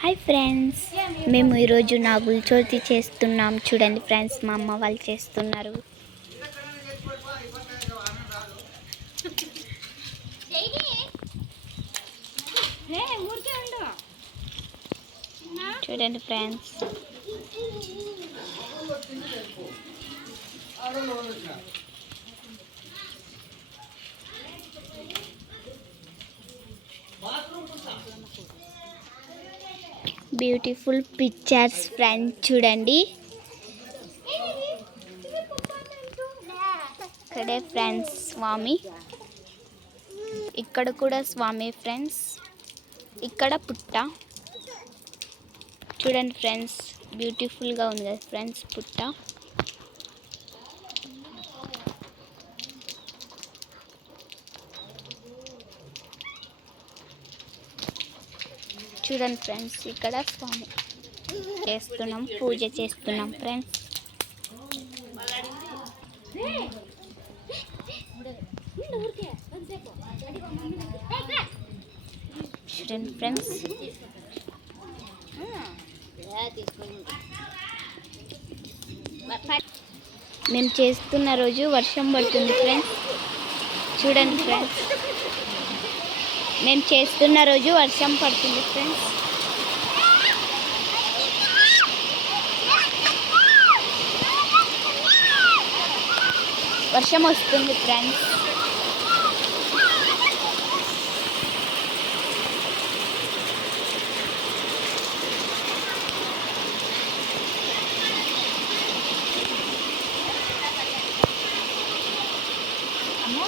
Hi friends మేము ఈరోజు నాగుల చోతి చేస్తున్నాం. చూడండి ఫ్రెండ్స్ మా అమ్మ వాళ్ళు చేస్తున్నారు. చూడండి ఫ్రెండ్స్ బ్యూటిఫుల్ పిక్చర్స్ ఫ్రెండ్స్ చూడండి. ఇక్కడే ఫ్రెండ్స్ స్వామి. ఇక్కడ కూడా స్వామి ఫ్రెండ్స్. ఇక్కడ పుట్ట. చూడండి ఫ్రెండ్స్ బ్యూటిఫుల్గా ఉంది కదా ఫ్రెండ్స్ పుట్ట. చూడండి ఫ్రెండ్స్ ఇక్కడ స్వామి చేస్తున్నాం పూజ చేస్తున్నాం ఫ్రెండ్స్. చూడండి ఫ్రెండ్స్. మేము చేస్తున్న రోజు వర్షం పడుతుంది ఫ్రెండ్స్. చూడండి ఫ్రెండ్స్. మేము చేస్తున్న రోజు వర్షం పడుతుంది ఫ్రెండ్స్ వర్షం వస్తుంది ఫ్రెండ్స్ అమ్మో